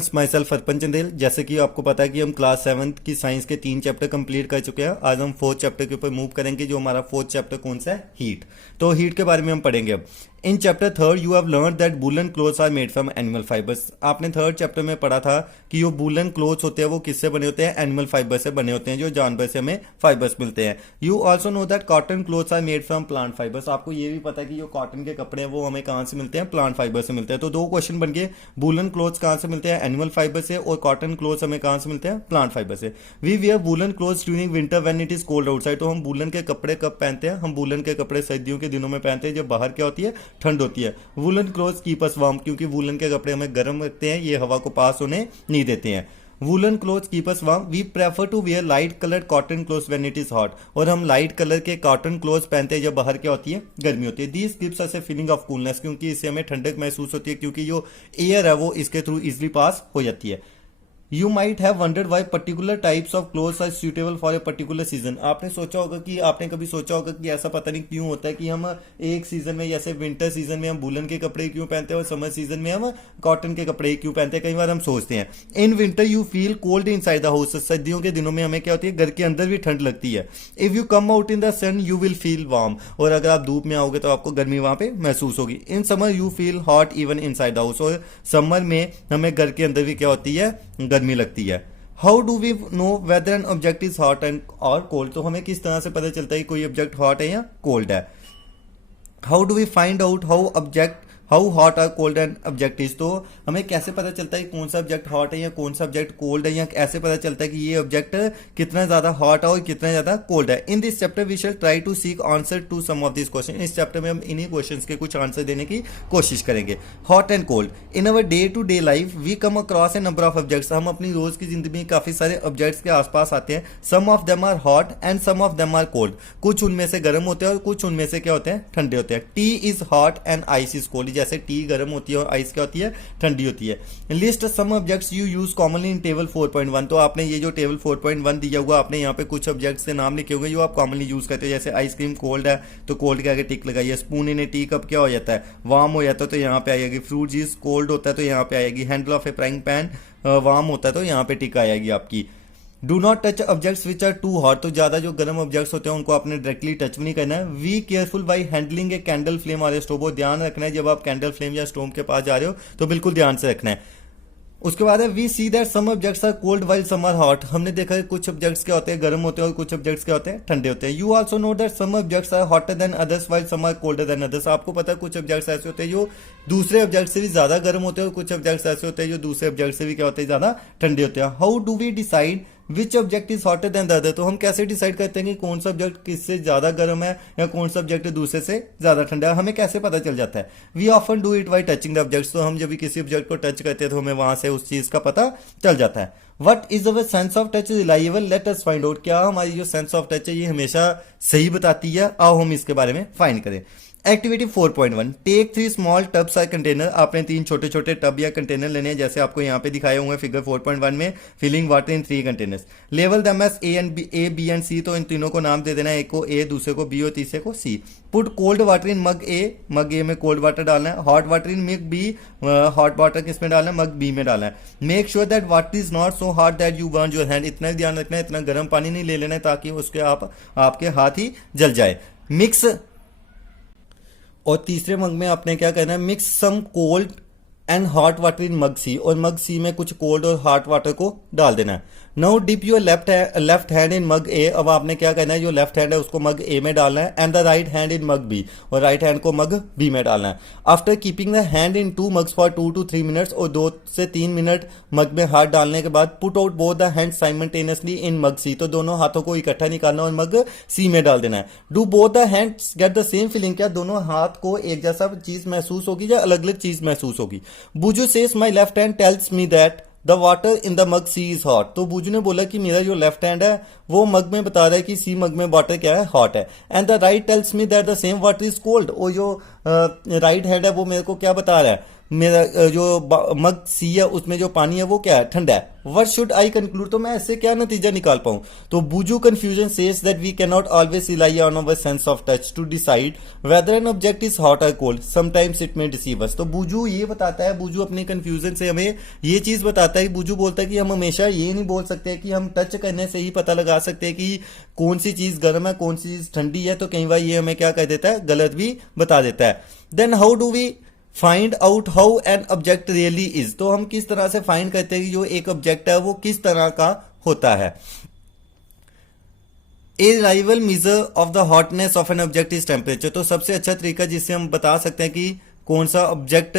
Students, my self अर्पण चंदेल। जैसे कि आपको पता है कि हम क्लास 7 की साइंस के 3 चैप्टर कंप्लीट कर चुके हैं। आज हम 4th चैप्टर के ऊपर मूव करेंगे, जो हमारा 4th चैप्टर कौन सा है, हीट। तो हीट के बारे में हम पढ़ेंगे अब। In chapter 3rd you have learn that woollen clothes are made from animal fibres. आपने 3rd चैप्टर में पढ़ा था कि जो वूलन क्लोथ्स होते हैं वो किससे बने होते हैं, एनिमल फाइबर से बने होते हैं, जो जानवर से हमें फाइबर्स मिलते हैं। You also know that cotton clothes are made from plant fibres. आपको ये भी पता है कि जो कॉटन के कपड़े हैं वो हमें कहाँ से मिलते हैं, प्लांट फाइबर से मिलते हैं। तो दो क्वेश्चन बन गए, वूलन क्लोथ्स कहाँ से मिलते हैं, एनिमल फाइबर से, और कॉटन क्लोथ्स हमें कहाँ से मिलते हैं, प्लांट फाइबर से। We wear woollen clothes during winter when it is cold outside. तो हम वूलन के कपड़े कब पहनते हैं, हम वूलन के कपड़े सर्दियों के दिनों में पहनते हैं, जब बाहर क्या होती है, ठंड होती है। Woollen clothes keep us warm, क्योंकि वूलन के कपड़े हमें गर्म रखते हैं, ये हवा को पास होने नहीं देते हैं। Woollen clothes keep us warm. We prefer to wear light coloured cotton clothes when it is hot. और हम लाइट कलर के कॉटन क्लोथ्स पहनते हैं जब बाहर क्या होती है, गर्मी होती है। This gives us a feeling of coolness, क्योंकि इससे हमें ठंडक महसूस होती है, क्योंकि जो एयर है वो इसके थ्रू इजिली पास हो जाती है। You might have wondered why particular types of clothes are suitable for a particular season. आपने कभी सोचा होगा कि ऐसा पता नहीं क्यों होता है कि हम एक सीजन में, जैसे विंटर सीजन में हम वूलन के कपड़े क्यों पहनते हैं और समर सीजन में हम कॉटन के कपड़े क्यों पहनते हैं। कई बार हम सोचते हैं। In winter you feel cold in side the house. सर्दियों के दिनों में हमें क्या होती है, घर के अंदर भी ठंड लगती है। If you come out in the sun you will feel warm. और अगर आप धूप में आओगे तो आपको गर्मी वहां पे महसूस होगी। In summer you feel hot even in side the house. और समर में हमें घर के अंदर भी क्या होती है, गर्मी लगती है। How do we know whether an object is hot and और कोल्ड। तो हमें किस तरह से पता चलता है कि कोई ऑब्जेक्ट हॉट है या कोल्ड है। How do we find out how hot और कोल्ड एंड ऑब्जेक्ट इज। तो हमें कैसे पता चलता है कि कौन सा ऑब्जेक्ट हॉट है या कौन सा ऑब्जेक्ट कोल्ड है, या ऐसे पता चलता है कि ये ऑब्जेक्ट कितना ज्यादा हॉट है और कितना ज्यादा कोल्ड है। In this chapter we shall try to seek answer to some of this question. इस चैप्टर में हम इन्हीं क्वेश्चंस के कुछ आंसर देने की कोशिश करेंगे। Hot and cold. In our day to day life we come across a number of objects. हम अपनी रोज की जिंदगी में काफी सारे ऑब्जेक्ट्स के आसपास आते हैं। Some of them are hot and some of them are cold. कुछ उनमें से गर्म होते हैं और कुछ उनमें से क्या होते हैं, ठंडे होते हैं। T is hot and ice is cold. जैसे टी गर्म होती है और आइस क्या होती है, ठंडी होती है। List some objects you use commonly in table 4.1। तो आपने ये जो टेबल 4.1 दिया हुआ, आपने यहाँ पे कुछ ऑब्जेक्ट्स के नाम लिखे होंगे जो आप कॉमनली यूज करते हो। जैसे आइसक्रीम कोल्ड है तो कोल्ड के आगे टिक लगाइए। Spoon in A tea cup क्या हो जाता है, वार्म हो जाता है, तो यहाँ पे आएगी। फ्रूट जूस कोल्ड होता है तो यहाँ पे आएगी। Handle of a frying pan warm होता है तो यहाँ पे टिक आएगी आपकी। Do not touch objects which are too hot. तो ज्यादा जो गर्म ऑब्जेक्ट्स होते हैं उनको आपने डायरेक्टली टच भी नहीं करना है। We careful by handling a candle flame और स्टोव। ध्यान रखना है जब आप कैंडल फ्लेम या स्टोव के पास जा रहे हो तो बिल्कुल ध्यान से रखना है। उसके बाद है we see that some objects are cold while some are hot. हमने देखा है कुछ ऑब्जेक्ट्स क्या होते हैं, गर्म होते हैं, और कुछ ऑब्जेक्ट्स क्या होते हैं, ठंडे होते हैं। You also know that some objects are hotter than others while some are colder than others. आपको पता है कुछ ऑब्जेक्ट्स ऐसे होते हैं जो दूसरे ऑब्जेक्ट से भी ज्यादा गर्म होते हैं, और कुछ ऑब्जेक्ट्स ऐसे होते हैं जो दूसरे ऑब्जेक्ट से भी क्या होते हैं, ज्यादा ठंडे होते हैं। How do we decide which object is hotter than the other. तो हम कैसे डिसाइड करते हैं कि कौन सा ऑब्जेक्ट किससे ज्यादा गर्म है या कौन सा ऑब्जेक्ट दूसरे से ज्यादा ठंडा है, हमें कैसे पता चल जाता है। We often do it by touching the objects. तो हम जब भी किसी ऑब्जेक्ट को टच करते हैं तो हमें वहां से उस चीज का पता चल जाता है। What is our sense of touch reliable, late us find out. क्या हमारी जो सेंस ऑफ टच है ये हमेशा सही बताती है, आओ हम इसके बारे में फाइंड करें। Activity 4.1 take 3 small tubs or containers. आपने 3 छोटे छोटे टब या कंटेनर लेने हैं, जैसे आपको यहाँ पे दिखाए हुए फिगर 4.1 में। Filling water in 3 containers. लेवल them as A B and C. तो इन तीनों को नाम दे देना है, एक को ए, दूसरे को बी और तीसरे को C. Put cold water in mug A में कोल्ड वाटर डालना है। Hot water in mug B, hot water किस में डालना है, मग बी में डालना है। Make sure that water is not so hot that you burn your hand. इतना ध्यान रखना है, इतना गर्म पानी नहीं ले लेना है ताकि उसके आपके हाथ ही जल जाए। मिक्स, और तीसरे मग में आपने क्या करना है, mix some cold and hot water in mug C. और मग सी में कुछ कोल्ड और हॉट वाटर को डाल देना है। Now dip your left hand in mug A. अब आपने क्या करना है, जो लेफ्ट हैंड है उसको मग ए में डालना है। And the right hand in mug B. और राइट हैंड को मग बी में डालना है। After keeping the hand in 2 mugs for 2 to 3 minutes. और 2 से 3 मिनट मग में हाथ डालने के बाद put out both the hand simultaneously in mug C. तो दोनों हाथों को इकट्ठा निकालना और मग सी में डाल देना है। Do both the hands get the same feeling. क्या दोनों हाथ को एक जैसा चीज महसूस होगी या अलग अलग चीज महसूस होगी। Boojho says my left hand tells me that the water in the mug C is hot. तो बुजू ने बोला कि मेरा जो लेफ्ट हैंड है वो मग में बता रहा है कि सी मग में वाटर क्या है, हॉट है। And the right tales me that the same water is cold. और जो राइट हैंड है वो मेरे को क्या बता रहा है, मेरा जो मग सी है उसमें जो पानी है वो क्या है, ठंडा है। व्हाट शुड आई कंक्लूड, तो मैं इससे क्या नतीजा निकाल पाऊं। तो Boojho confusion says that we can not always rely on our sense of touch to decide whether an object is hot और cold, sometimes it may deceive us. तो बुजू ये बताता है, बुजू अपनी कंफ्यूजन से हमें ये चीज बताता है, बुजू बोलता है कि हम हमेशा ये नहीं बोल सकते कि हम टच करने से ही पता लगा सकते हैं कि कौन सी चीज गर्म है कौन सी चीज ठंडी है। तो कई बार ये हमें क्या कह देता है, गलत भी बता देता है। Then how do we find out how an object really is, तो हम किस तरह से फाइंड करते हैं कि जो एक ऑब्जेक्ट है वो किस तरह का होता है। A reliable measure of the hotness of an object is temperature, तो सबसे अच्छा तरीका जिससे हम बता सकते हैं कि कौन सा ऑब्जेक्ट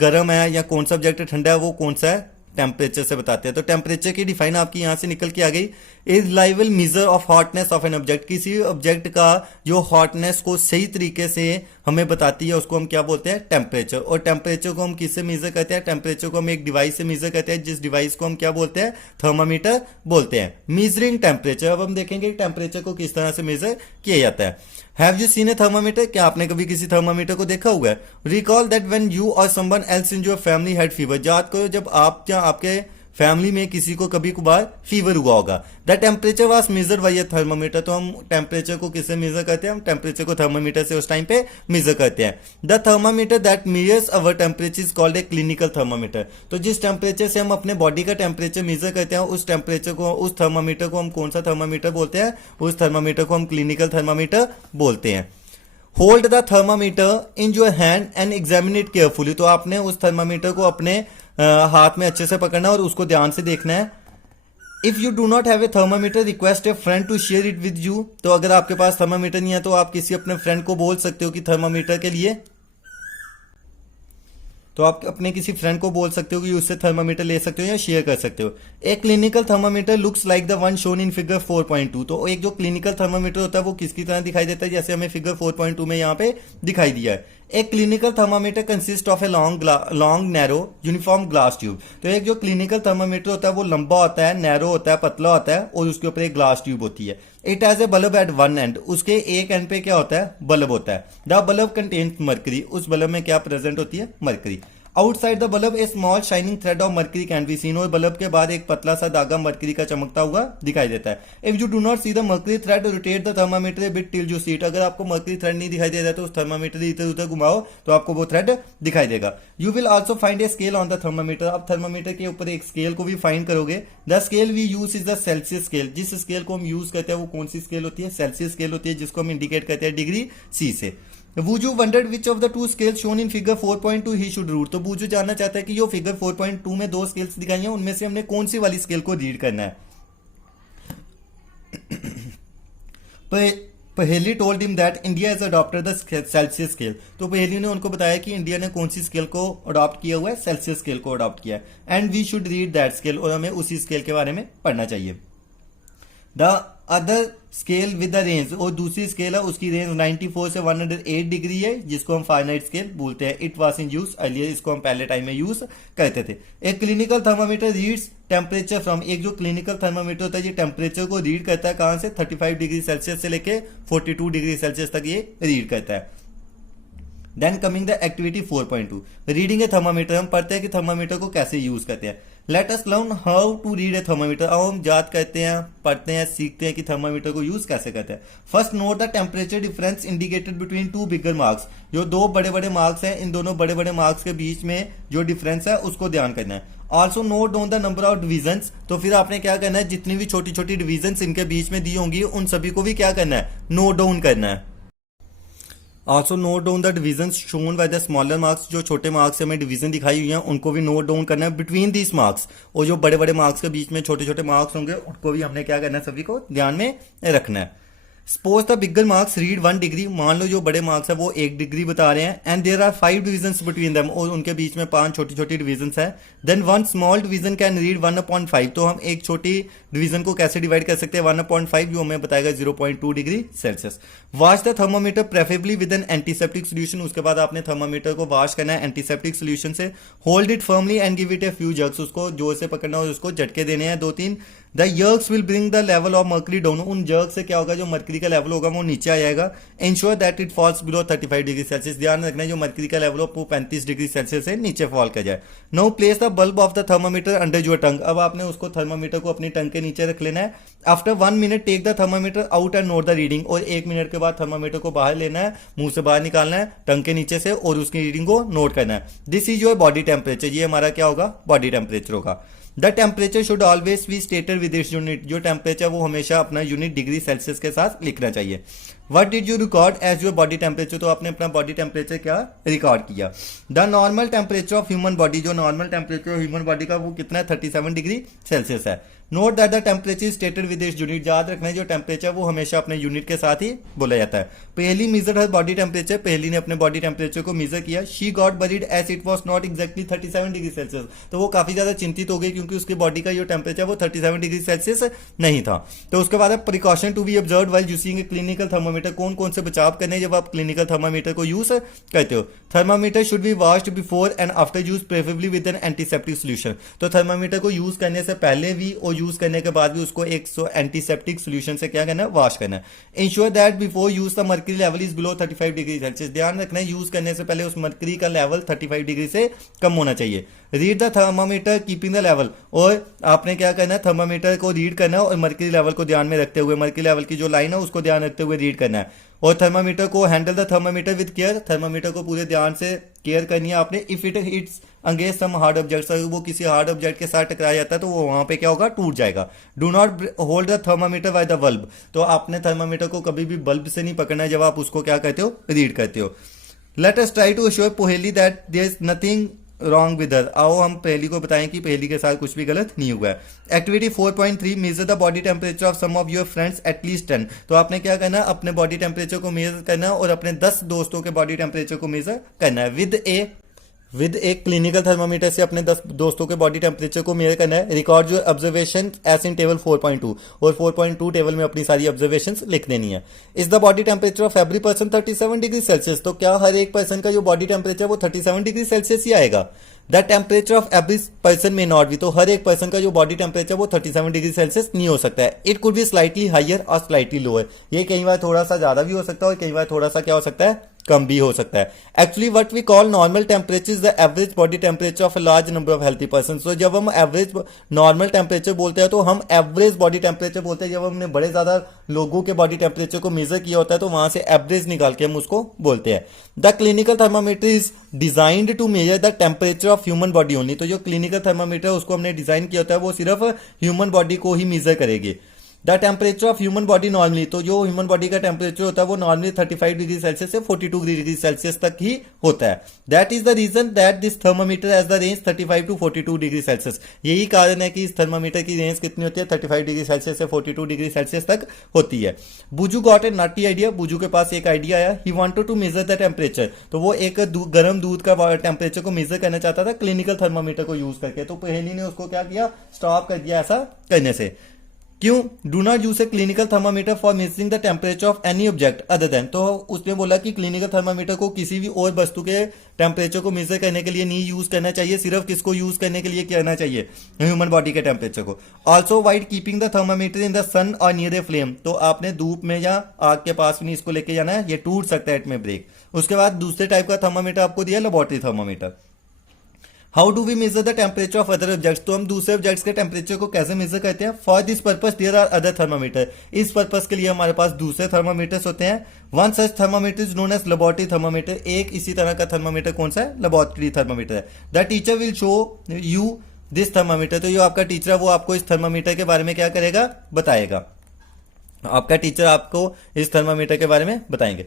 गर्म है या कौन सा ऑब्जेक्ट ठंडा है, वो कौन सा है, टेम्परेचर से बताते हैं। तो टेम्परेचर की डिफाइन आपकी यहां से निकल के आ गई, is reliable measure of hotness of an object, किसी ऑब्जेक्ट का जो हॉटनेस को सही तरीके से हमें बताती है उसको हम क्या बोलते हैं, टेम्परेचर। और टेम्परेचर को हम किससे मेजर करते हैं, टेम्परेचर को हम एक डिवाइस से मेजर करते हैं, जिस डिवाइस को हम क्या बोलते हैं, थर्मामीटर बोलते हैं। मेजरिंग टेम्परेचर, अब हम देखेंगे टेम्परेचर को किस तरह से मेजर किया जाता है। Have you seen A thermometer, क्या आपने कभी किसी थर्मामीटर को देखा हुआ है। रिकॉल दैट व्हेन यू और someone else in your family had fever, याद करो जब आप या आपके फैमिली में किसी को कभी कभार फीवर हुआ होगा। The temperature was measured by a thermometer, तो हम टेम्परेचर को किससे मेजर करते हैं, हम टेम्परेचर को थर्मामीटर से उस टाइम पे मेजर करते हैं। The thermometer that measures our temperature is called a clinical thermometer, तो जिस टेम्परेचर से हम अपने बॉडी का टेम्परेचर मेजर करते हैं उस टेम्परेचर को, उस थर्मामीटर को हम कौन सा थर्मामीटर बोलते हैं, उस थर्मामीटर को हम क्लिनिकल थर्मामीटर बोलते हैं। Hold the thermometer in your hand and examine it carefully, तो आपने उस थर्मामीटर को अपने हाथ में अच्छे से पकड़ना और उसको ध्यान से देखना है। If you do not have a thermometer request a friend to share it with you, तो अगर आपके पास थर्मामीटर नहीं है तो आप किसी अपने फ्रेंड को बोल सकते हो कि थर्मामीटर के लिए, तो आप अपने किसी फ्रेंड को बोल सकते हो कि उससे थर्मामीटर ले सकते हो या शेयर कर सकते हो। एक clinical thermometer looks like the one shown in figure 4.2, तो एक जो क्लिनिकल थर्मामीटर होता है वो किसकी तरह दिखाई देता है, जैसे हमें फिगर 4.2 में यहाँ पे दिखाई दिया है। एक clinical thermometer consist of a long narrow uniform glass tube, तो एक जो क्लिनिकल थर्मामीटर होता है वो लंबा होता है, नैरो होता है, पतला होता है और उसके ऊपर एक ग्लास ट्यूब होती है। It has a bulb at one end, उसके एक एंड पे क्या होता है, बल्ब होता है। द बल्ब कंटेन्स मरकरी, उस बल्ब में क्या प्रेजेंट होती है, mercury. Outside the bulb A small shining thread of mercury can be seen, और बल्ब के बाद एक पतला सा धागा मर्करी का चमकता हुआ दिखाई देता है। If you do not see the mercury thread rotate the thermometer A bit till you see it, अगर आपको मर्करी थ्रेड नहीं दिखाई दे रहा तो उस थर्मामीटर इधर उधर घुमाओ तो आपको वो थ्रेड दिखाई देगा। You will also find a scale on the thermometer, आप थर्मामीटर के ऊपर एक स्केल को भी फाइंड करोगे। The scale we use is the Celsius scale, जिस स्केल को हम यूज करते हैं वो कौन सी स्केल होती है, सेल्सियस स्केल होती है, जिसको हम इंडिकेट करते हैं डिग्री सी से। Boojho wondered which of the two scales shown in figure 4.2 he should root, तो बूजू जानना चाहता है कि जो फिगर 4.2 में दो स्केल्स दिखाई हैं उनमें से हमने कौन सी वाली स्केल को रीड करना है। पहेली told him that India has adopted the Celsius scale, तो पहेली ने उनको बताया कि इंडिया ने कौन सी स्केल को अडॉप्ट किया हुआ है, सेल्सियस स्केल को अडॉप्ट किया है। And we should read that scale, और हमें उसी स्केल के बारे में पढ़ना चाहिए। The other scale with the range, और दूसरी स्केल है उसकी रेंज 94 से 108 डिग्री है, जिसको हम फारेनहाइट स्केल बोलते हैं। It was in use earlier, इसको हम पहले टाइम में यूज करते थे। एक clinical thermometer reads temperature from, एक जो क्लिनिकल थर्मामीटर होता है ये टेम्परेचर को रीड करता है कहां से, 35 डिग्री सेल्सियस से लेके 42 डिग्री सेल्सियस तक ये रीड करता है। Then coming the activity 4.2 reading a thermometer, हम पढ़ते हैं कि थर्मामीटर को कैसे यूज करते हैं। Let us learn how to read a thermometer, अब हम याद करते हैं, पढ़ते हैं, सीखते हैं कि थर्मामीटर को यूज कैसे करते हैं। First note the temperature difference indicated between two bigger marks, जो दो बड़े बड़े मार्क्स हैं इन दोनों बड़े बड़े मार्क्स के बीच में जो डिफरेंस है उसको ध्यान करना है। Also note down the number of divisions, तो फिर आपने क्या करना है, जितनी भी छोटी छोटी डिविजन्स इनके बीच में दी होंगी उन सभी को भी क्या करना है, नोट डाउन करना है। Also note down the division shown by the smaller marks, जो छोटे मार्क्स से हमें डिवीजन दिखाई हुई हैं उनको भी नोट डाउन करना है बिटवीन दीज मार्क्स, और जो बड़े बड़े मार्क्स के बीच में छोटे छोटे मार्क्स होंगे उनको भी हमने क्या करना है, सभी को ध्यान में रखना है। Suppose the bigger marks read 1 degree, मान लो जो बड़े मार्क्स है वो 1 डिग्री बता रहे हैं, and there are 5 divisions between them, और उनके बीच में 5 छोटी छोटी डिविजन्स है। Then one small division can read 1/5, तो हम एक छोटी डिवीजन को कैसे डिवाइड कर सकते हैं, 1/5 जो हमें बताएगा 0.2 degree Celsius. Wash the thermometer preferably with N antiseptic solution, उसके बाद आपने थर्मामीटर को वॉश करना है एंटीसेप्टिक सोल्यूशन से। Hold it firmly and give it a few jugs, उसको जोर से पकड़ना और उसको झटके देने हैं 2-3, the jerks will bring the level of mercury down, उन jerk से क्या होगा, जो मर्करी का लेवल होगा वो नीचे आ जाएगा। Ensure that it falls below 35 degree Celsius, ध्यान रखना है जो मर्करी का लेवल हो वो 35 डिग्री सेल्सियस से नीचे फॉल कर जाए। Now place the bulb of the thermometer under your tongue, अब आपने उसको थर्मामीटर को अपनी टंग के नीचे रख लेना है। After 1 minute take the thermometer out and note the reading, और 1 मिनट के बाद थर्मामीटर को बाहर लेना है, मुंह से बाहर निकालना है टंग के नीचे से, और उसकी रीडिंग को नोट करना है। This is your body temperature, ये हमारा क्या होगा, बॉडी टेम्परेचर होगा। The temperature should always be stated with its unit, जो टेम्परेचर वो हमेशा अपना यूनिट डिग्री सेल्सियस के साथ लिखना चाहिए। What did you record as your body temperature, तो आपने अपना बॉडी टेम्परेचर क्या रिकॉर्ड किया। The normal temperature of human body, जो नॉर्मल टेम्परेचर ह्यूमन बॉडी का वो कितना है, 37 डिग्री सेल्सियस है। Note that the temperature stated with its unit, याद रखना है जो टेम्परेचर वो हमेशा अपने यूनिट के साथ ही बोला जाता है। पहली मेजर हर बॉडी टेम्परेचर, पहली ने अपने बॉडी टेम्परेचर को मेजर किया। She got worried as it was not exactly 37 degree Celsius, तो वो काफी ज्यादा चिंतित हो गई क्योंकि उसकी बॉडी का जो टेम्परेचर वो 37 डिग्री सेल्सियस नहीं था। तो उसके बाद precaution to be observe while using a clinical thermometer, कौन कौन से बचाव करने जब आप क्लिनिकल थर्मामीटर को यूज करते हो। Thermometer should B washed before and after use, preferably with N antiseptic solution, तो थर्मामीटर को यूज करने से पहले भी और यूज करने के बाद भी उसको एक एंटीसेप्टिक सोल्यूशन से क्या करना है, वॉश करना है। Ensure that before use the mercury level is below 35 degree Celsius, ध्यान रखना है यूज करने से पहले उस मर्करी का लेवल 35 डिग्री से कम होना चाहिए। Read the thermometer keeping the level, और आपने क्या करना है, थर्मामीटर को रीड करना है और मर्करी लेवल को ध्यान में रखते हुए, मर्करी लेवल की जो लाइन है उसको ध्यान रखते हुए रीड करना है। और थर्मामीटर को handle the thermometer with care, thermometer को पूरे ध्यान से केयर करनी है आपने। If it hits against some hard object, अगर वो किसी हार्ड ऑब्जेक्ट के साथ टकराया जाता है तो वो वहां पे क्या होगा, टूट जाएगा। Do not hold the thermometer by the bulb, तो आपने थर्मामीटर को कभी भी बल्ब से नहीं पकड़ना है जब आप उसको क्या करते हो, रीड करते हो। Let us try to assure Paheli that there is nothing wrong with her, आओ हम पहेली को बताएं कि पहेली के साथ कुछ भी गलत नहीं हुआ है। Activity 4.3 measure the body temperature of some of your friends at least 10, तो आपने क्या करना है, अपने बॉडी टेम्परेचर को मेजर करना है और अपने 10 दोस्तों के बॉडी टेम्परेचर को मेजर करना है। विद एक क्लिनिकल थर्मामीटर से अपने 10 दोस्तों के बॉडी टेम्परेचर को मेजर करना है। Record your observation as in table 4.2, और 4.2 टेबल में अपनी सारी ऑब्जर्वेशन लिख देनी है। Is the body temperature of every person 37 degree Celsius, तो क्या हर एक पर्सन का जो बॉडी टेम्परेचर वो 37 डिग्री सेल्सियस ही आएगा। The temperature of every person में नॉट बी, तो हर एक पर्सन का जो बॉडी टेम्परेचर वो 37 डिग्री सेल्सियस नहीं हो सकता है। It could be slightly higher और स्लाइटली लोअर, ये कई बार थोड़ा सा ज्यादा भी हो सकता है और कई बार थोड़ा सा क्या हो सकता है, कम भी हो सकता है। Actually what we call normal temperature is the average body temperature of a large number of healthy person, तो जब हम एवरेज नॉर्मल टेम्परेचर बोलते हैं तो हम एवरेज बॉडी टेम्परेचर बोलते हैं। जब हमने बड़े ज्यादा लोगों के बॉडी टेम्परेचर को मेजर किया होता है तो वहां से एवरेज निकाल के हम उसको बोलते हैं। The clinical thermometer is designed to measure the temperature of human body only, तो जो क्लिनिकल थर्मामीटर उसको हमने डिजाइन किया होता है वो सिर्फ ह्यूमन बॉडी को ही मेजर करेगी। The temperature of human body normally, तो जो ह्यूमन बॉडी का टेम्परेचर होता है वो नॉर्मली 35 डिग्री सेल्सियस से 42 डिग्री सेल्सियस तक ही होता है। That is the reason that this thermometer has the range 35 to 42 degree Celsius, यही कारण है कि इस थर्मामीटर की रेंज कितनी होती है, 35 डिग्री सेल्सियस से 42 डिग्री सेल्सियस तक होती है। Boojho got a naughty idea, Boojho के पास एक आइडिया आया। He wanted to measure the temperature, तो वो एक गर्म दूध का टेम्परेचर को मेजर करना चाहता था क्लिनिकल थर्मामीटर को यूज करके, तो पहेली ने उसको क्या किया, स्टॉप कर दिया ऐसा करने से। क्यों, do not use A clinical thermometer for measuring the temperature of any object other than, तो उसने बोला कि क्लिनिकल थर्मामीटर को किसी भी और वस्तु के टेम्परेचर को मेजर करने के लिए नहीं यूज करना चाहिए, सिर्फ किसको यूज करने के लिए करना चाहिए, ह्यूमन बॉडी के टेम्परेचर को। Also avoid keeping the thermometer in the sun or near a flame, तो आपने धूप में या आग के पास नहीं इसको लेके जाना है, ये टूट सकता है, इट में ब्रेक। उसके बाद दूसरे टाइप का थर्मामीटर आपको दिया, laboratory thermometer. How do we measure the temperature of other objects, तो हम दूसरे ऑब्जेक्ट्स के टेम्परेचर को कैसे मेजर करते हैं। For this purpose there are other thermometer, इस पर्पस के लिए हमारे पास दूसरे थर्मामीटर्स होते हैं। One such thermometer is known as laboratory thermometer, एक इसी तरह का थर्मामीटर कौन सा है, लेबोरेटरी थर्मामीटर है। The teacher will show you this thermometer, तो जो आपका टीचर है वो आपको इस थर्मामीटर के बारे में क्या करेगा, बताएगा। आपका टीचर आपको इस थर्मामीटर के बारे में बताएंगे।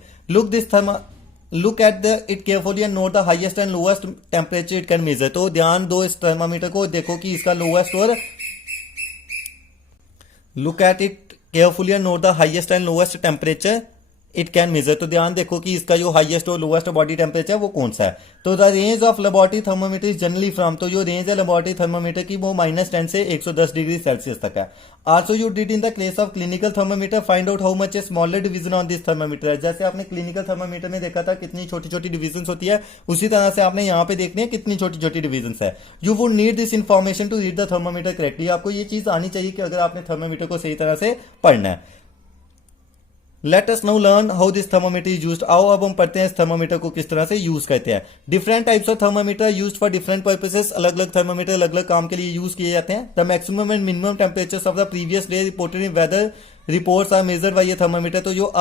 Look at it carefully and note the highest and lowest temperature it can measure, तो ध्यान दो इस थर्मामीटर को, देखो कि इसका लोएस्ट और look at it carefully and note the highest and lowest temperature it can measure. तो ध्यान देखो कि इसका जो हाईएस्ट और लोएस्ट बॉडी टेम्परेचर है वो कौन सा है। तो the range of laboratory thermometer is generally from, तो जो रेंज है लेबोरेटरी थर्मोमीटर की वो -10 से 110 डिग्री सेल्सियस तक है। Also you did in the case of clinical thermometer find out how much a smaller division on this thermometer. जैसे आपने क्लिनिकल थर्मोमीटर में देखा था कितनी छोटी छोटी डिवीजन होती है, उसी तरह से आपने यहाँ पे देखनी है कितनी छोटी छोटी डिवीजन है। You would need this information to read the thermometer correctly. आपको ये चीज आनी चाहिए कि अगर आपने थर्मोमीटर को सही तरह से पढ़ना है। Let us now learn how this thermometer is used. आओ अब हम पढ़ते हैं इस थर्मोमीटर को किस तरह से यूज करते हैं। Different types of thermometer used for different purposes. अलग अलग थर्मोमीटर अलग अलग काम के लिए यूज किए जाते हैं। The maximum and minimum temperatures of the previous day reported in weather reports are measured by ये थर्मोमीटर। तो जो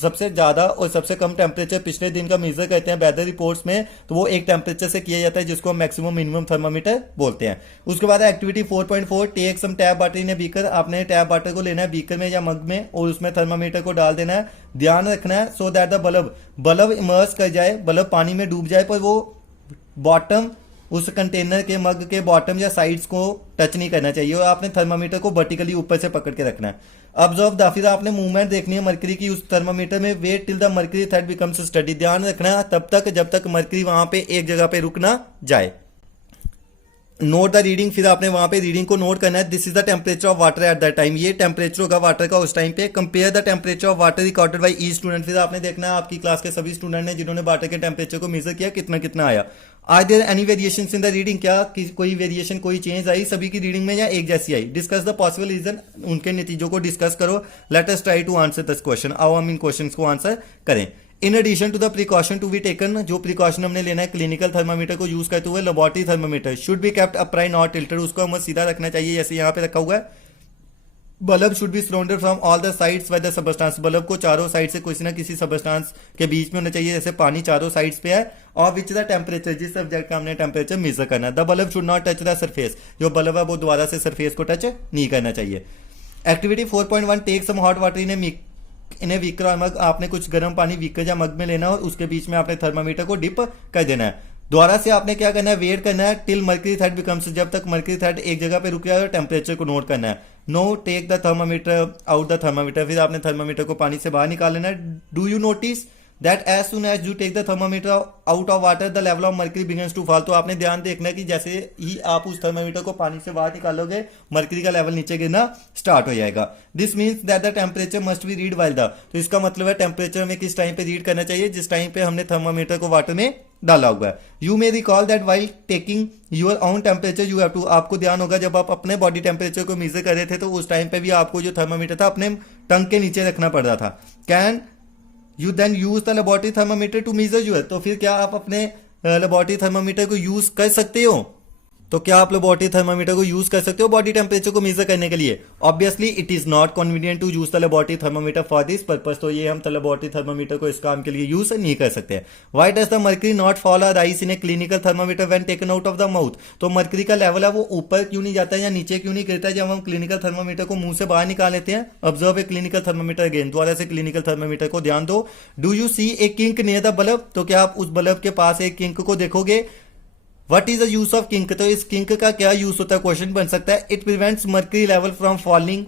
सबसे ज्यादा और सबसे कम टेम्परेचर पिछले दिन का मेजर करते हैं वेदर रिपोर्ट्स में, तो वो एक टेम्परेचर से किया जाता है जिसको हम मैक्सिमम मिनिमम थर्मोमीटर बोलते हैं। उसके बाद activity 4.4 take some tap water in a beaker. आपने टैप वाटर को लेना है बीकर में या मग में और उसमें थर्मोमीटर को डाल देना है। ध्यान रखना है so that the bulb immerse कर जाए, बल्ब पानी में डूब जाए, पर वो बॉटम उस कंटेनर के मग के बॉटम या साइड्स को टच नहीं करना चाहिए और आपने थर्मामीटर को वर्टिकली ऊपर से पकड़ के रखना है। ऑब्जर्व द, फिर आपने मूवमेंट देखनी है मरकरी की उस थर्मामीटर में। Wait till the mercury thread becomes steady. ध्यान रखना है तब तक जब तक मरकरी वहां पे एक जगह पे रुक ना जाए। नोट द रीडिंग, फिर आपने वहां पे रीडिंग को नोट करना है। This is the temperature of water at that time. ये टेम्परेचर होगा वाटर का उस टाइम पे। Compare the temperature of water recorded by each student. फिर आपने देखना है आपकी क्लास के सभी स्टूडेंट ने जिन्होंने वाटर के टेम्परेचर को मेजर किया कितना कितना आया। Are there any variation in the reading, क्या कोई वेरिएशन कोई चेंज आई सभी की रीडिंग में या एक जैसी आई। डिस्कस द पॉसिबल रीजन, उनके नतीजों को डिस्कस करो। Let us try to answer this question. आओ हम इन क्वेश्चन को आंसर करें। In addition to the precaution to be taken, जो प्रिकॉशन हमने लेना है क्लिनिकल थर्मामीटर को यूज करते हुए, laboratory thermometer should be kept upright not tilted. उसको हमें सीधा रखना चाहिए जैसे यहाँ पे रखा हुआ है। Bulb should be surrounded from all the sides by the substance. Bulb को चारों साइड से किसी ना किसी सबस्टांस के बीच में होना चाहिए, जैसे पानी चारों साइड्स पे है। और विच द टेम्परेचर, जिस सब्जेक्ट का हमने टेम्परेचर मेजर करना है। The bulb should not touch the surface, जो बल्ब है वो दोबारा से सरफेस को टच नहीं करना चाहिए। Activity 4.1 take some hot water इन्हें वीकर और मग। आपने कुछ गर्म पानी वीकर या मग में लेना और उसके बीच में आपने थर्मामीटर को डिप कर देना है। दोबारा से आपने क्या करना है, वेट करना है टिल मर्करी थ्रेड बिकम्स, जब तक मर्करी थ्रेड एक जगह पे रुक जाए और टेम्परेचर को नोट करना है। No take the thermometer out the thermometer, फिर आपने थर्मामीटर को पानी से बाहर निकाल लेना है। Do you notice that as soon as you take the thermometer out of water the level of mercury begins to fall. तो आपने ध्यान देखना है कि जैसे ही आप उस थर्मामीटर को पानी से बाहर निकालोगे मर्करी का लेवल नीचे गिरना स्टार्ट हो जाएगा। This means that the temperature must be read while the, तो इसका मतलब है टेम्परेचर हमें किस टाइम पे रीड करना चाहिए, जिस टाइम पे हमने थर्मामीटर को वाटर में डाला हुआ है। You may recall that while taking your own temperature you have to, आपको ध्यान होगा जब आप अपने बॉडी टेम्परेचर को मेजर कर रहे थे तो उस टाइम पे भी आपको जो थर्मामीटर था अपने टंग के नीचे रखना पड़ रहा था। Can you then use the laboratory thermometer to measure your, तो फिर क्या आप अपने लेबोरेटरी थर्मामीटर को यूज कर सकते हो। तो क्या आप लेबोरेटरी थर्मामीटर को यूज कर सकते हो बॉडी टेम्परेचर को मेजर करने के लिए। Obviously it is not convenient to use the laboratory thermometer for this purpose, तो ये हम लेबोरेटरी थर्मामीटर को इस काम के लिए यूज नहीं कर सकते। Why does the mercury not fall or rise in a clinical thermometer when taken out of the mouth, तो मर्करी का लेवल है वो ऊपर क्यों नहीं जाता है या नीचे क्यों नहीं गिरता है जब हम क्लिनिकल थर्मामीटर को मुंह से बाहर निकाल लेते हैं। Observe a clinical thermometer again, दोबारा से क्लिनिकल थर्मामीटर को ध्यान दो। Do you see a kink near the bulb, तो क्या आप उस बल्ब के पास एक किंक को देखोगे। What is the use of kink, तो इस किंक का क्या यूज होता है, क्वेश्चन बन सकता है। It prevents mercury level from falling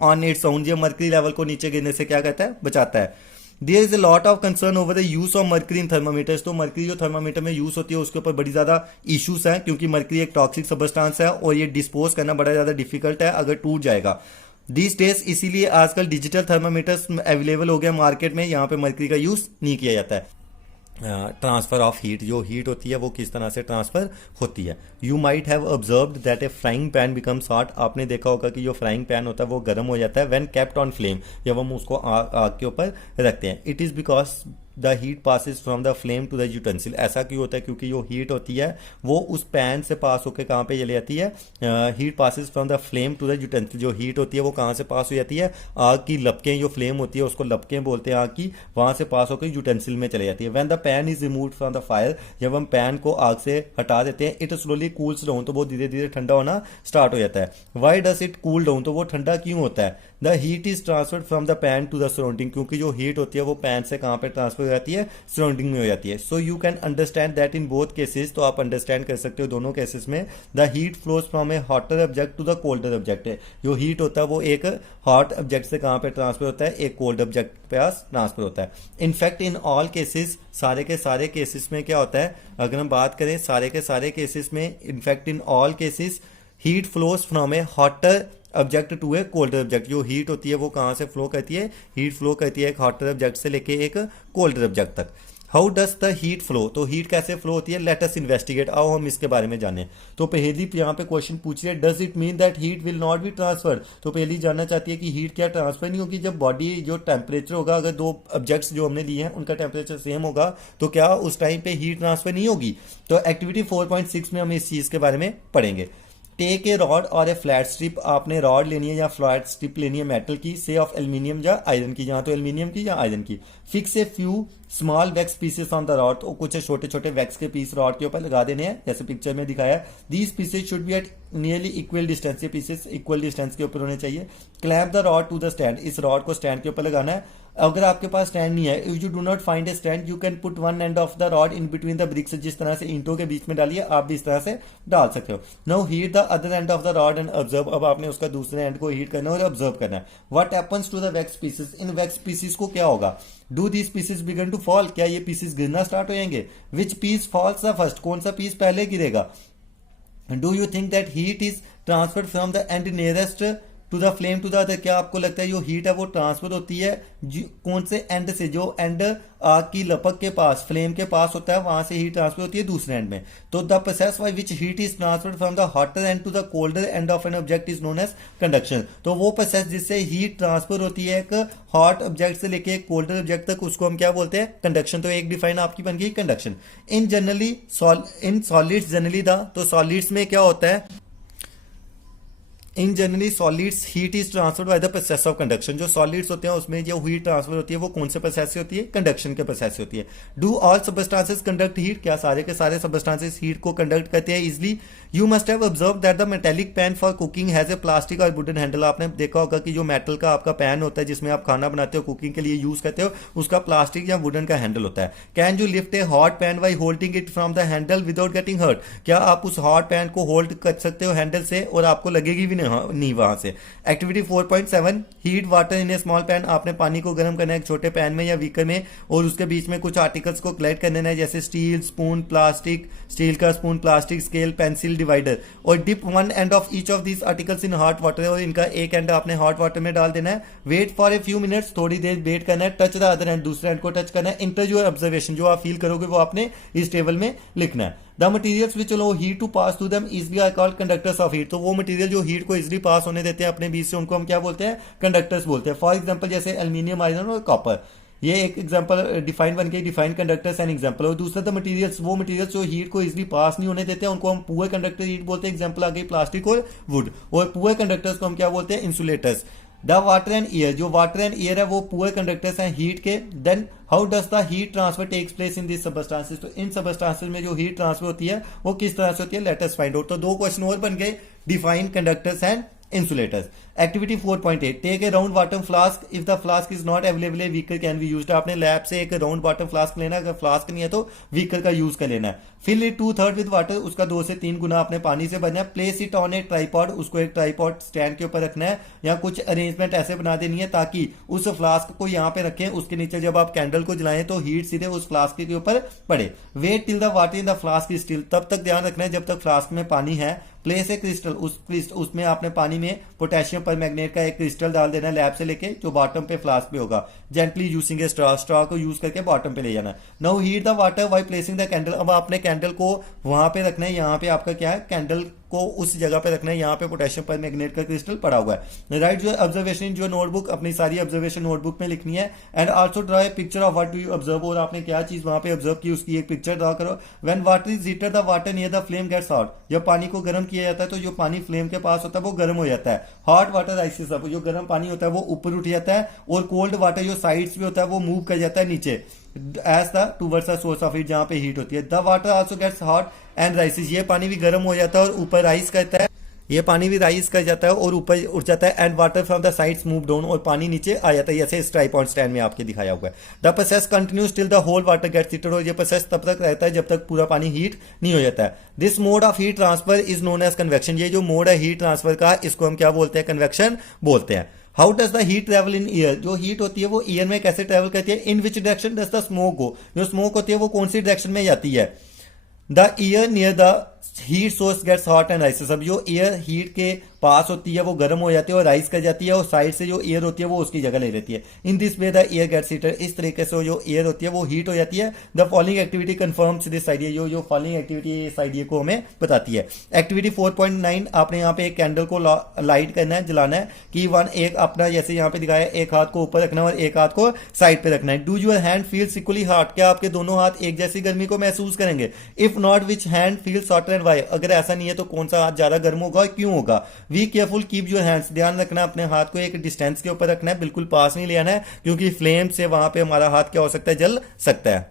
on its own, ये मर्करी लेवल को नीचे गिरने से क्या कहता है, बचाता है। There is a lot of concern over the use of mercury in thermometers, तो मर्करी जो थर्मामीटर में यूज होती है उसके ऊपर बड़ी ज्यादा इश्यूज हैं क्योंकि मर्करी एक टॉक्सिक सबस्टांस है और ये डिस्पोज करना बड़ा ज्यादा डिफिकल्ट है अगर टूट जाएगा। दिस डेज इसीलिए आजकल डिजिटल थर्मामीटर्स अवेलेबल हो गया मार्केट में, यहाँ पे मर्करी का यूज नहीं किया जाता है। ट्रांसफर ऑफ हीट, जो हीट होती है वो किस तरह से ट्रांसफर होती है। You might have observed that A frying pan becomes hot, आपने देखा होगा कि जो फ्राइंग पैन होता है वो गर्म हो जाता है व्हेन केप्ट ऑन फ्लेम, जब हम उसको आग के ऊपर रखते हैं। It is because the heat passes from the flame to the utensil, ऐसा क्यों होता है, क्योंकि जो हीट होती है वो उस पैन से पास होकर कहाँ पे चली जाती है, heat passes from the flame to the utensil, जो हीट होती है वो कहाँ से पास हो जाती है, आग की लपकें, जो फ्लेम होती है उसको लपकें बोलते हैं आग की, वहां से पास होकर यूटेंसिल में चले जाती है। When the pan is removed from the fire, जब हम पैन को आग से हटा देते हैं, इट स्लोली कूल्स डाउन, तो वो धीरे धीरे ठंडा होना स्टार्ट हो जाता है। Why does it cool down, तो वो ठंडा क्यों होता है। The heat is transferred from the pan to the surrounding, क्योंकि जो हीट होती है वो पैन से कहाँ पे ट्रांसफर हो जाती है, सराउंडिंग में हो जाती है. So you can understand that in both cases, तो आप अंडरस्टैंड कर सकते हो दोनों केसेस में the heat flows from a hotter object to the colder object है. जो हीट होता है वो एक हॉट ऑब्जेक्ट से कहाँ पे ट्रांसफर होता है, एक कोल्ड ऑब्जेक्ट पे पास ट्रांसफर होता है. इनफैक्ट इन ऑल केसेस, सारे के सारे केसेस में क्या होता है, अगर हम बात करें सारे के सारे केसेस में, in fact in all cases heat flows from a hotter object to a colder object. जो हीट होती है वो कहाँ से फ्लो करती है, हीट फ्लो करती है एक हॉटर ऑब्जेक्ट से लेके एक कोल्डर ऑब्जेक्ट तक. How does the heat flow, तो हीट कैसे फ्लो होती है, लेट अस इन्वेस्टिगेट. आओ हम इसके बारे में जानें. तो पहली यहाँ पे क्वेश्चन पूछ रही है, does it mean that heat will not be transferred. तो पहली जानना चाहती है कि हीट क्या ट्रांसफर नहीं होगी. जब बॉडी जो टेम्परेचर होगा, अगर दो ऑब्जेक्ट्स जो हमने लिए हैं उनका टेम्परेचर सेम होगा तो क्या उस टाइम पे हीट ट्रांसफर नहीं होगी. तो एक्टिविटी 4.6 में हम इस चीज के बारे में पढ़ेंगे. टेक ए रॉड और ए फ्लैट स्ट्रिप, आपने रॉड लेनी है या फ्लैट स्ट्रिप लेनी है मेटल की, से ऑफ एल्यूमिनियम या आयरन की, जहां तो एल्यूमिनियम की या आयरन की. Fix a few small wax pieces on the rod, तो कुछ छोटे छोटे वैक्स के पीस रॉड के ऊपर लगा देने हैं जैसे पिक्चर में दिखाया है. These pieces should be at nearly equal distance, ये पीसेस इक्वल डिस्टेंस के ऊपर होने चाहिए. Clamp the rod to the stand, इस रॉड को स्टैंड के ऊपर लगाना है. अगर आपके पास स्टैंड नहीं है, if you do not find a stand, you can put one end of the rod in between the bricks, जिस तरह से ईंटों के बीच में डालिए आप भी इस तरह से डाल सकते हो. Now heat the other and of the rod and observe, अब आपने उसका दूसरे एंड को हीट करना है और ऑब्जर्व करना है. What happens to the wax pieces, इन वैक्स पीसेस को क्या होगा. Do these pieces begin to fall, क्या ये पीसेस गिरना स्टार्ट हो जाएंगे. Which piece falls the first, कौन सा पीस पहले गिरेगा. Do you think that heat is transferred from the end nearest to the flame to the other, क्या आपको लगता है जो हीट है वो ट्रांसफर होती है कौन से एंड से, जो एंड आग की लपक के पास, फ्लेम के पास होता है, वहां से हीट ट्रांसफर होती है दूसरे एंड में. तो the process by which heat is transferred from the hotter end to the colder end of an object is known as conduction. तो वो प्रोसेस जिससे हीट ट्रांसफर होती है एक हॉट ऑब्जेक्ट से लेके एक कोल्डर ऑब्जेक्ट तक, उसको हम क्या बोलते हैं, कंडक्शन. तो एक डिफाइन आपकी बन गई conduction. In generally in solids generally the, तो सॉलिड्स में क्या होता है, इन generally solids heat is transferred by the process of conduction. जो सॉलिड्स होते हैं उसमें जो हीट ट्रांसफर होती है वो कौन से प्रोसेस से होती है, कंडक्शन के प्रोसेस से होती है. Do all substances conduct heat, क्या सारे के सारे सबस्टांसेस हीट को कंडक्ट करते हैं easily. You must have observe that the metallic pan for cooking has a plastic और वुडन हैंडल. आपने देखा होगा कि जो मेटल का आपका पैन होता है जिसमें आप खाना बनाते हो, कुकिंग के लिए यूज करते हो, उसका प्लास्टिक या वुडन का हैंडल होता है. Can you lift a hot pan by holding it from the handle without getting hurt, क्या आप उस हॉट पैन को होल्ड कर सकते हो हैंडल से और आपको लगेगी भी नहीं वहां से. Activity 4.7, heat water in A small pan, आपने पानी को गर्म करना है एक छोटे पैन में या बीकर में और उसके बीच में कुछ आर्टिकल्स को कलेक्ट कर देना है जैसे स्टील स्पून, प्लास्टिक, स्टील का spoon, plastic scale, pencil, divider, और dip one end of each of this articles in hot water, और इनका एक एंड आपने हॉट वाटर में डाल देना है. Wait for a few minutes, थोड़ी देर वेट करना है. टच द अदर एंड, दूसरे एंड को टच करना है. इंटर योर ऑब्जर्वेशन, जो आप फील करोगे वो आपने इस टेबल में लिखना है. The materials which allow heat to pass through them easily are called conductors of heat, तो वो मटीरियल जो हीट को इजली पास होने देते हैं अपने बीच से उनको हम क्या बोलते हैं, कंडक्टर्स बोलते हैं. फॉर एग्जांपल जैसे एल्यूमिनियम, आयरन और कॉपर, ये एक एग्जांपल डिफाइन बन गई, डिफाइन कंडक्टर्स एन एग्जांपल. और दूसरा द मटीरियल्स, वो मटीरियल्स जो हीट को इजली पास नहीं होने देते हैं उनको हम पुअर कंडक्टर हीट बोलते हैं. एग्जांपल आ गई प्लास्टिक और वुड. और पुअर कंडक्टर्स को हम क्या बोलते हैं, insulators. The water and air, जो वाटर एंड एयर है वो पुअर कंडक्टर्स हैं हीट के. Then how does the heat transfer takes place in this substances, तो इन सबस्टांसेस में जो हीट ट्रांसफर होती है वो किस तरह से होती है, लेट अस फाइंड आउट. तो दो क्वेश्चन और बन गए, define conductors and insulators. Activity 4.8, take a round bottom flask, if the flask is not available vehicle can be used. आपने लैब से एक राउंड बॉटम फ्लास्क लेना, अगर फ्लास्क नहीं है तो व्हीकल का यूज कर लेना है. फिल इट 2/3 विद वाटर, उसका 2 से 3 गुना आपने पानी से भरना है. Place it on A tripod, उसको एक ट्राइपॉड स्टैंड के ऊपर रखना है या कुछ अरेंजमेंट ऐसे बना देनी है ताकि उस फ्लास्क को यहाँ पे रखें, उसके नीचे जब आप कैंडल को जलाएं तो हीट सीधे उस फ्लास्क के ऊपर पड़े. Wait till the water in the flask is still, तब तक ध्यान रखना है जब तक फ्लास्क में पानी है. प्लेस ए क्रिस्टल, उसमें आपने पानी में पोटेशियम परमैंगनेट का एक क्रिस्टल डाल देना लैब से लेके, जो बॉटम पे फ्लास्क पे होगा. जेंटली यूजिंग ए स्ट्रॉ को यूज करके बॉटम पे ले जाना. Now heat the water by placing the candle, अब आपने कैंडल को वहां पे रखना है, यहाँ पे आपका क्या है, कैंडल को उस जगह पे रखना है, यहाँ पे पोटेशियम परमैंगनेट का क्रिस्टल पड़ा हुआ है. राइट जो ऑब्जर्वेशन इन जो नोटबुक, अपनी सारी ऑब्जर्वेशन नोटबुक में लिखनी है. And also draw a picture of what do you observe, और आपने क्या चीज वहां पे ऑब्जर्व की उसकी एक पिक्चर ड्रॉ करो. When water is heated the water near the flame gets hot, जब पानी को गर्म किया जाता है तो जो पानी फ्लेम के पास होता है वो गर्म हो जाता है. हॉट वाटर राइसेस अप, जो गर्म पानी होता है वो ऊपर उठ जाता है, और कोल्ड वाटर जो साइड्स पे होता है वो मूव कर जाता है नीचे as the towards the source of heat, जहां पे हीट होती है. The water also gets hot and rises, ये पानी भी गर्म हो जाता है और ऊपर राइस करता है. ये पानी भी राइज कर जाता है और ऊपर उठ जाता है and water from the sides move down, और पानी नीचे आ जाता है, जैसे इस ट्राइपॉड स्टैंड में आपके दिखाया हुआ है। The process continues till the whole water gets heated, और ये प्रोसेस तब तक रहता है जब तक पूरा पानी हीट नहीं हो जाता है। This mode of heat transfer is known as convection, ये जो मोड है हीट ट्रांसफर का, इसको हम क्या बोलते हैं, कन्वेक्शन बोलते हैं। How does the heat travel in air, जो हीट होती है वो ईयर में कैसे ट्रेवल करती है। In which direction does the smoke go, जो स्मोक होती है वो कौन सी डायरेक्शन में जाती है। The air near the heat source gets hot and rises, अब जो एयर हीट के पास होती है वो गर्म हो जाती है और राइज कर जाती है, और साइड से जो एयर होती है वो उसकी जगह ले लेती है। In this way the air gets heater, इस तरीके से जो एयर होती है वो हीट हो जाती है। The following activity confirms this idea, जो फॉलोइंग एक्टिविटी इस आइडिया को हमें बताती है। एक्टिविटी 4.9, आपने यहाँ पे एक कैंडल को लाइट करना है, जलाना है कि एक अपना जैसे यहाँ पे दिखाया, एक हाथ को ऊपर रखना है और एक हाथ को साइड पे रखना है। Do your hand feels equally hot, क्या आपके दोनों हाथ एक जैसी गर्मी को महसूस करेंगे। If not which hand feels hotter and why, अगर ऐसा नहीं है तो कौन सा हाथ ज्यादा गर्म होगा और क्यों होगा। Be careful keep your hands, ध्यान रखना अपने हाथ को एक डिस्टेंस के ऊपर रखना है, बिल्कुल पास नहीं ले आना है, क्योंकि फ्लेम से वहां पे हमारा हाथ क्या हो सकता है, जल सकता है।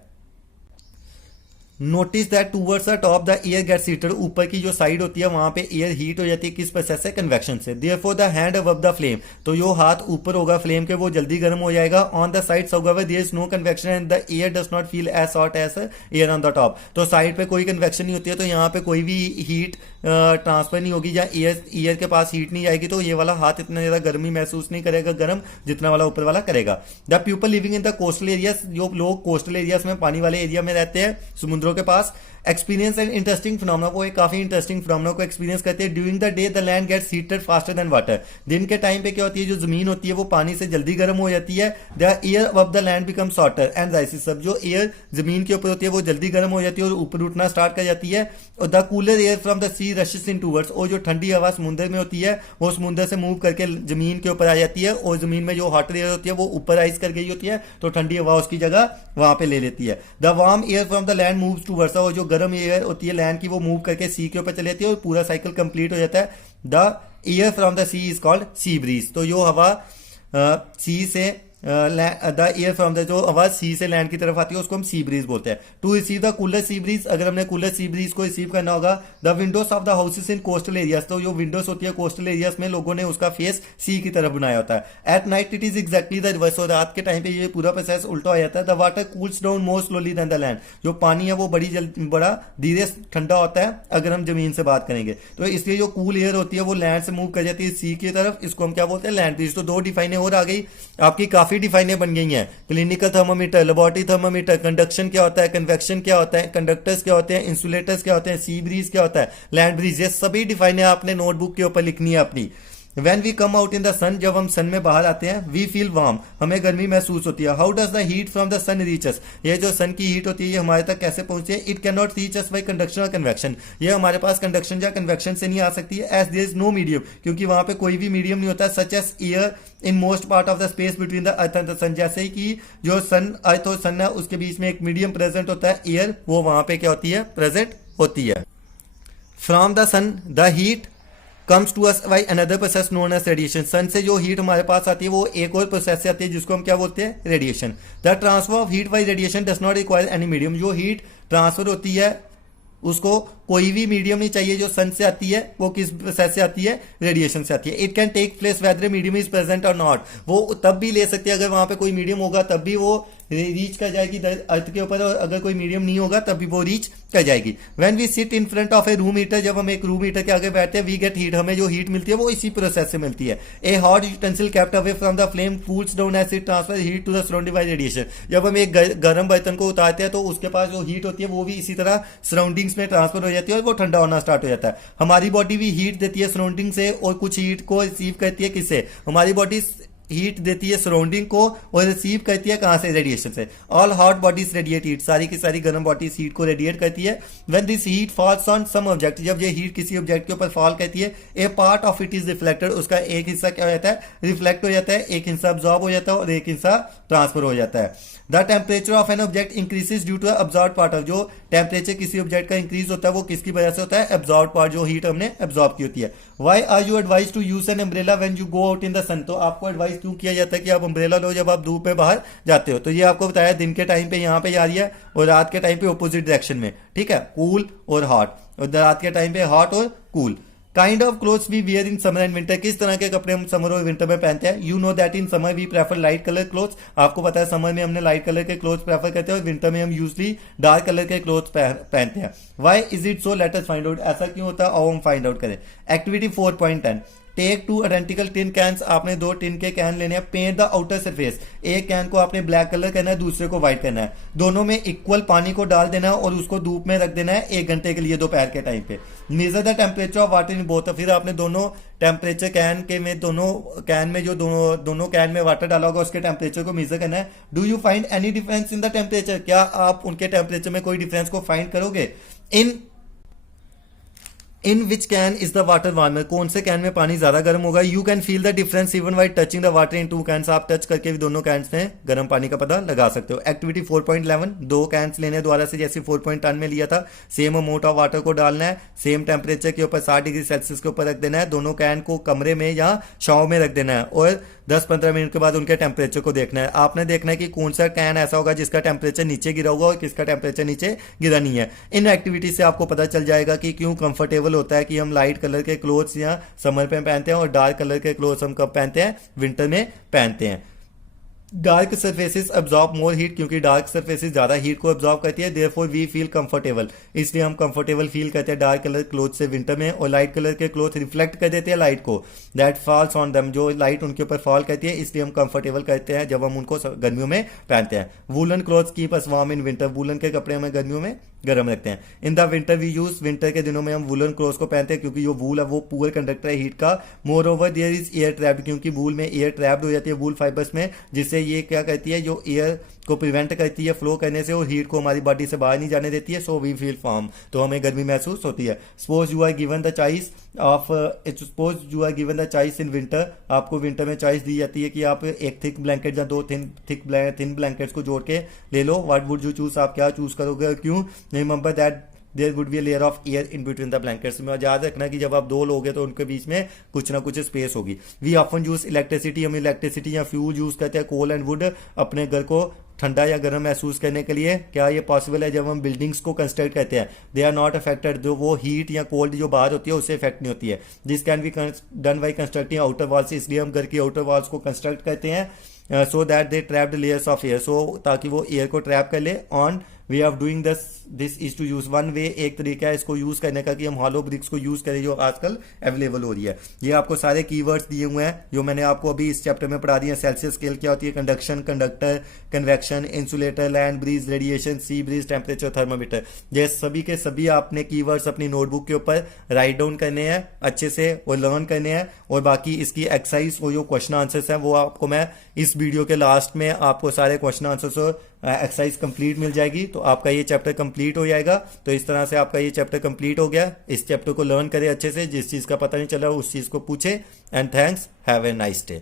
Notice that towards the top the air gets heated, ऊपर की जो साइड होती है वहां पे एयर हीट हो जाती है, किस प्रोसेस से, कन्वेक्शन से। Therefore the hand above the flame, तो जो हाथ ऊपर होगा फ्लेम के वो जल्दी गर्म हो जाएगा। On the sides however there is no convection and the air does not feel as hot as air on the top, तो साइड पे कोई कन्वेक्शन नहीं होती है, तो यहाँ पे कोई भी हीट ट्रांसफर नहीं होगी, या ईयर के पास हीट नहीं आएगी, तो ये वाला हाथ इतना ज्यादा गर्मी महसूस नहीं करेगा गर्म, जितना वाला ऊपर वाला करेगा। The people living in the coastal areas, जो लोग कोस्टल एरियाज में पानी वाले एरिया में रहते हैं, समुद्रों के पास, एक्सपीरियंस एंड इंटरेस्टिंग फिनोमेना, वो एक काफी इंटरेस्टिंग फिनोमेना को एक्सपीरियंस करते हैं। During the day the land gets heated faster than water, दिन के टाइम पे क्या होती है, जो जमीन होती है वो पानी से जल्दी गर्म हो जाती है। The air above the land becomes hotter and राइसेस, सब जो एयर जमीन के ऊपर होती है वो जल्दी गर्म हो जाती है और ऊपर उठना स्टार्ट कर जाती है। और the cooler air from the sea rushes in towards, और जो ठंडी हवा समुद्र में होती है वो समुद्र से मूव करके जमीन के ऊपर आ जाती है, और जमीन में जो हॉटर एयर होती है वो ऊपर राइज कर गई होती है, तो ठंडी हवा उसकी जगह वहां पे ले लेती है। The warm air from the land moves towards, और जो गर्म एयर होती है लैंड की वो मूव करके सी के ऊपर चली जाती है और पूरा साइकिल कंप्लीट हो जाता है। The air from the sea is called sea breeze, तो जो हवा सी से द एयर फ्रॉम द, जो हवा सी से लैंड की तरफ आती है उसको हम सी ब्रीज बोलते हैं। To receive the cooler sea breeze, अगर हमने कूलर सी ब्रीज को रिसीव करना होगा। The windows of the houses in coastal areas, तो जो विंडोज होती है कोस्टल एरियाज में लोगों ने उसका फेस सी की तरफ बनाया होता है। At night it is exactly the reverse, और रात के टाइम पे ये पूरा प्रोसेस उल्टा हो जाता है। The water cools down more slowly than the land, जो पानी है वो बड़ा धीरे ठंडा होता है अगर हम जमीन से बात करेंगे, तो इसलिए जो कूल एयर होती है वो लैंड से मूव कर जाती है सी की तरफ, इसको हम क्या बोलते हैं, लैंड ब्रीज। तो दो डिफाइने और आ गई आपकी, काफी डिफाइने बन गई हैं। Clinical thermometer, laboratory thermometer, conduction क्या होता है, कन्वेक्शन क्या होता है, कंडक्टर्स क्या होते हैं, इंसुलेटर्स क्या होते हैं, सी ब्रीज क्या होता है, लैंड ब्रीज, ये सभी डिफाइने आपने नोटबुक के ऊपर लिखनी है अपनी। When we come out in the sun, जब हम सन में बाहर आते हैं, we feel warm, हमें गर्मी महसूस होती है। How does the heat from the sun reach us, ये जो सन की हीट होती है ये हमारे तक कैसे पहुंचती है। It cannot reach us by conduction or convection, ये हमारे पास कंडक्शन या कन्वेक्शन से नहीं आ सकती है। As there is no medium, क्योंकि वहां पे कोई भी मीडियम नहीं होता, such as air in most part of the space between the earth and the sun, जैसे कि जो सन अर्थ और सन है उसके बीच में एक मीडियम प्रेजेंट होता है, एयर, वो वहां पे क्या होती है, प्रेजेंट होती है। From the sun the heat comes to us by another process known as radiation, सन से जो हीट हमारे पास आती है वो एक और प्रोसेस से आती है जिसको हम क्या बोलते हैं, radiation. The transfer of heat bye radiation does not require any medium, जो हीट ट्रांसफर होती है उसको कोई भी मीडियम नहीं चाहिए, जो सन से आती है वो किस प्रोसेस से आती है, रेडिएशन से आती है। It can take place whether medium is present और नॉट, वो तब भी ले सकते हैं अगर वहां पे कोई मीडियम होगा तब भी वो रीच कर जाएगी अर्थ के ऊपर, और अगर कोई मीडियम नहीं होगा तब भी वो रीच कर जाएगी। When we sit in front of a room heater, जब हम एक रूम हीटर के आगे बैठते हैं, वी गेट हीट, हमें जो हीट मिलती है वो इसी प्रोसेस से मिलती है। A hot utensil kept away from the flame cools down as it transfer heat to the surrounding by radiation, जब हम एक गर्म बर्तन को उतारते हैं तो उसके पास जो हीट होती है वो भी इसी तरह सराउंडिंग्स में ट्रांसफर हो जाती है और वो ठंडा होना स्टार्ट हो जाता है। हमारी बॉडी भी हीट देती है सराउंडिंग से और कुछ हीट को रिसीव करती है किससे, हमारी बॉडी हीट देती है सराउंडिंग को और रिसीव करती है कहां से, रेडिएशन से। All hot bodies radiate heat, सारी की सारी गर्म बॉडीज हीट को रेडिएट करती है। When this heat falls on some object, जब ये हीट किसी ऑब्जेक्ट के ऊपर फॉल करती है, a part of it is reflected, उसका एक हिस्सा क्या हो जाता है, रिफ्लेक्ट हो जाता है, एक हिस्सा अब्सॉर्ब हो जाता है और एक हिस्सा ट्रांसफर हो जाता है। The temperature of an object increases due to absorb part of, जो टेम्परेचर किसी ऑब्जेक्ट का इंक्रीज होता है वो किसकी वजह से होता है, अब्सॉर्ब पार्ट, जो हीट हमने अब्सॉर्ब की होती है। Why are you advise to use an umbrella when you go out in the sun, तो आपको एडवाइस क्यों किया जाता है कि आप अम्ब्रेला लो जब आप धूप में बाहर जाते हो। तो ये आपको बताया दिन के टाइम पे यहाँ पे जा रही है और रात के टाइम पे ऑपोजिट डायरेक्शन में, ठीक है, कूल और हॉट, और रात के टाइम पे हॉट और cool. Kind of clothes we wear in summer and winter, किस तरह के कपड़े हम समर और विंटर में पहनते हैं। You know that in summer we prefer light colour clothes, आपको पता है समर में हमने लाइट कलर के क्लोथ्स प्रेफर करते हैं और विंटर में हम यूजली डार्क कलर के क्लोथ्स पहनते हैं। Why is it so, let us find out, ऐसा क्यों होता है और हम फाइंड आउट करें। Activity 4.10, take 2 identical tin cans, आपने 2 टिन के कैन लेने हैं। पेंट द आउटर सरफेस, एक कैन को आपने ब्लैक कलर करना है, दूसरे को व्हाइट करना है। दोनों में इक्वल पानी को डाल देना है और उसको धूप में रख देना है 1 घंटे के लिए दोपहर के टाइम पे। Major the temperature of water in both, फिर आपने दोनों टेम्परेचर कैन के में दोनों कैन में जो दोनों कैन में वाटर डाला होगा उसके टेम्परेचर को मेजर करना है। Do you find any difference in the temperature, क्या आप उनके टेम्परेचर में कोई डिफरेंस को फाइंड करोगे। In which can is the water warmer, कौन से कैन में पानी ज्यादा गर्म होगा। You can feel the difference even by touching the water in 2 cans, आप टच करके भी दोनों कैंस में गर्म पानी का पता लगा सकते हो। एक्टिविटी 4.11, 2 कैंस लेने द्वारा से जैसे 4.10 में लिया था, सेम अमाउंट ऑफ वाटर को डालना है, सेम टेम्परेचर के ऊपर 60 डिग्री सेल्सियस के ऊपर रख देना है। दोनों कैन को कमरे में या छांव में रख देना है और 10-15 मिनट के बाद उनके टेम्परेचर को देखना है। आपने देखना है कि कौन सा कैन ऐसा होगा जिसका टेम्परेचर नीचे गिरा होगा और किसका टेम्परेचर नीचे गिरा नहीं है। इन एक्टिविटी से आपको पता चल जाएगा कि क्यों कंफर्टेबल होता है कि हम लाइट कलर के क्लोथ्स या समर में पहनते हैं और डार्क कलर के क्लोथ्स हम कब पहनते हैं, विंटर में पहनते हैं। Dark surfaces absorb more heat, क्योंकि डार्क सरफेसेस ज्यादा हीट को अब्जॉर्ब करती है, देयरफॉर वी फील कंफर्टेबल, इसलिए हम कंफर्टेबल फील करते हैं डार्क कलर क्लोथ से विंटर में। और लाइट कलर के क्लोथ रिफ्लेक्ट कर देते हैं लाइट को, दैट फॉल्स ऑन देम, जो लाइट उनके ऊपर फॉल करती है, इसलिए हम कंफर्टेबल करते हैं जब हम उनको गर्मियों में पहनते हैं। Woollen cloth keep us warm in winter, woollen के कपड़े हमें गर्मियों में गर्म रखते हैं। In the winter we use, winter के दिनों में हम वूलन क्लोथ को पहनते हैं क्योंकि जो वूल है वो पुअर कंडक्टर है हीट का। Moreover there is air trapped, क्योंकि वूल में एयर ट्रैप्ड हो जाती है वूल फाइबर्स में, जिससे ये क्या करती है, जो एयर को प्रिवेंट करती है फ्लो करने से और हीट को हमारी बॉडी से बाहर नहीं जाने देती है। सो वी फील वार्म, तो हमें गर्मी महसूस होती है। Suppose you are given the choice in winter, आपको विंटर में चॉइस दी जाती है कि आप एक थिक ब्लैंकेट या 2 थिन ब्लैंकेट्स को जोड़ के ले लो। व्हाट वुड यू चूज, आप क्या चूज करोगे और क्यों। Remember that there would be a layer of air in between the blankets, में याद रखना कि जब आप 2 लोगे तो उनके बीच में कुछ ना कुछ स्पेस होगी। वी ऑफन यूज इलेक्ट्रिसिटी, हम इलेक्ट्रिसिटी या फ्यूल यूज करते हैं, कोल एंड वुड, अपने घर को ठंडा या गर्म महसूस करने के लिए। क्या ये पॉसिबल है जब हम बिल्डिंग्स को कंस्ट्रक्ट करते हैं, दे आर नॉट अफेक्टेड, जो वो हीट या कोल्ड जो बाहर होती है उससे इफेक्ट नहीं होती है। This can be done by constructing outer walls, इसलिए हम घर की आउटर वॉल्स को कंस्ट्रक्ट करते हैं so that they trapped layers of air, so ताकि वो एयर को ट्रैप कर ले। One way of doing this is to use one way, एक तरीका है इसको यूज करने का कि हम हॉलो ब्रिक्स को यूज करें जो आजकल अवेलेबल हो रही है। ये आपको सारे कीवर्ड्स दिए हुए हैं जो मैंने आपको अभी इस चैप्टर में पढ़ा दिए हैं। सेल्सियस स्केल क्या होती है, conduction, conductor, convection, insulator, land breeze, radiation, sea breeze, temperature, thermometer, ये सभी के सभी आपने कीवर्ड्स अपनी नोटबुक के ऊपर राइट डाउन करने हैं अच्छे से और लर्न करने हैं। और बाकी इसकी एक्सरसाइज और जो क्वेश्चन आंसर्स हैं वो आपको मैं इस वीडियो के लास्ट में आपको सारे क्वेश्चन आंसर्स और एक्सरसाइज कंप्लीट मिल जाएगी, तो आपका ये चैप्टर कंप्लीट हो जाएगा। तो इस तरह से आपका ये चैप्टर कंप्लीट हो गया। इस चैप्टर को लर्न करें अच्छे से, जिस चीज का पता नहीं चला उस चीज को पूछे। And thanks, have a nice day.